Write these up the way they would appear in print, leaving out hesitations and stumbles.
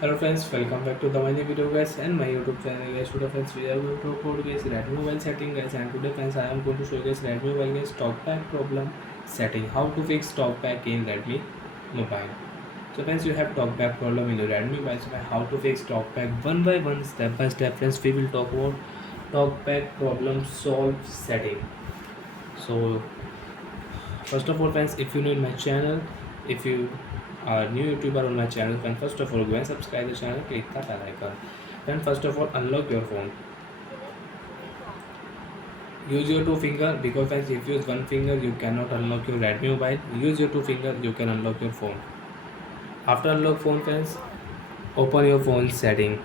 Hello friends, welcome back to the my new video guys and my YouTube channel guys. Today friends we are going to talk about guys Redmi mobile setting guys, and today friends I am going to show you guys Redmi mobile guys talkback problem setting. How to fix talkback in Redmi mobile. So friends, you have talkback problem in your Redmi mobile. So how to fix talkback one by one, step by step friends, we will talk about talkback problem solve setting. So first of all friends, if you know my channel, if you are new YouTuber on my channel, then first of all go and subscribe the channel, click the bell icon. Then first of all unlock your phone. Use your two finger, because friends if you use one finger you cannot unlock your Redmi mobile. Use your two finger, you can unlock your phone. After unlock phone friends, open your phone setting.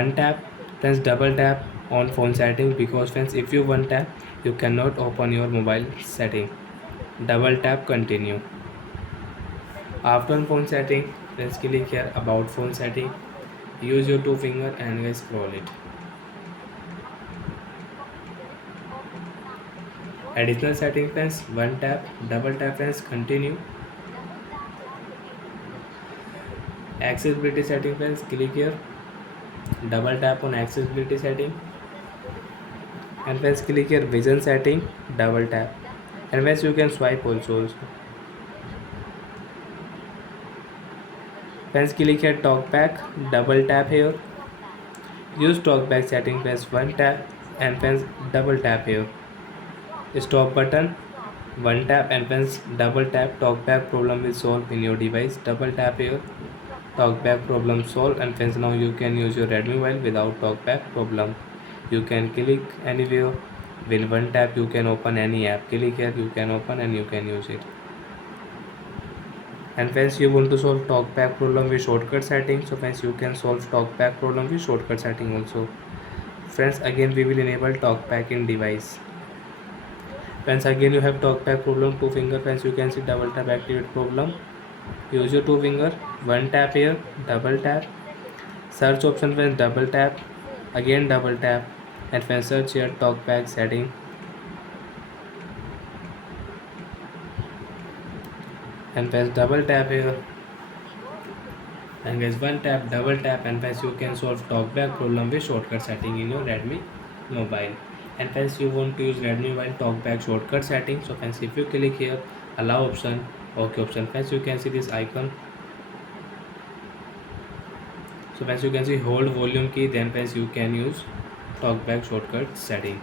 One tap, friends double tap on phone setting, because friends if you one tap you cannot open your mobile setting. Double tap continue. After on phone setting, let's click here about phone setting. Use your two finger and guys scroll it. Additional setting friends, one tap, double tap friends, continue. Accessibility setting friends, click here, double tap on accessibility setting, and friends click here vision setting, double tap, and friends you can swipe also. Friends click here talkback, double tap here. Use talkback setting, press one tap, and friends double tap here. Stop button, one tap, and friends double tap. Talkback problem is solved in your device. Double tap here, talkback problem solved, and friends now you can use your Redmi mobile without talkback problem. You can click anywhere. With one tap you can open any app. Click here, you can open and you can use it. And friends, you want to solve talkback problem with shortcut setting, so friends you can solve talkback problem with shortcut setting also. Friends, again we will enable talkback in device. Friends, again you have talkback problem, two finger friends, you can see double tap activate problem. Use your two finger, one tap here, double tap. Search option friends, double tap, again double tap, and friends search here talkback setting, and friends double tap here, and guys one tap, double tap, and friends you can solve talkback problem with shortcut setting in your Redmi mobile. And friends, you want to use Redmi mobile talkback shortcut setting, so friends if you click here allow option, okay option, friends you can see this icon. So friends you can see hold volume key, then friends you can use talkback shortcut setting.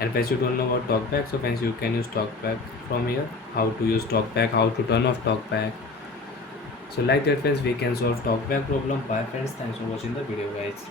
And friends you don't know about talkback, so friends you can use talkback from here. How to use talkback, how to turn off talkback. So like that friends we can solve talkback problem. Bye friends, thanks for watching the video guys.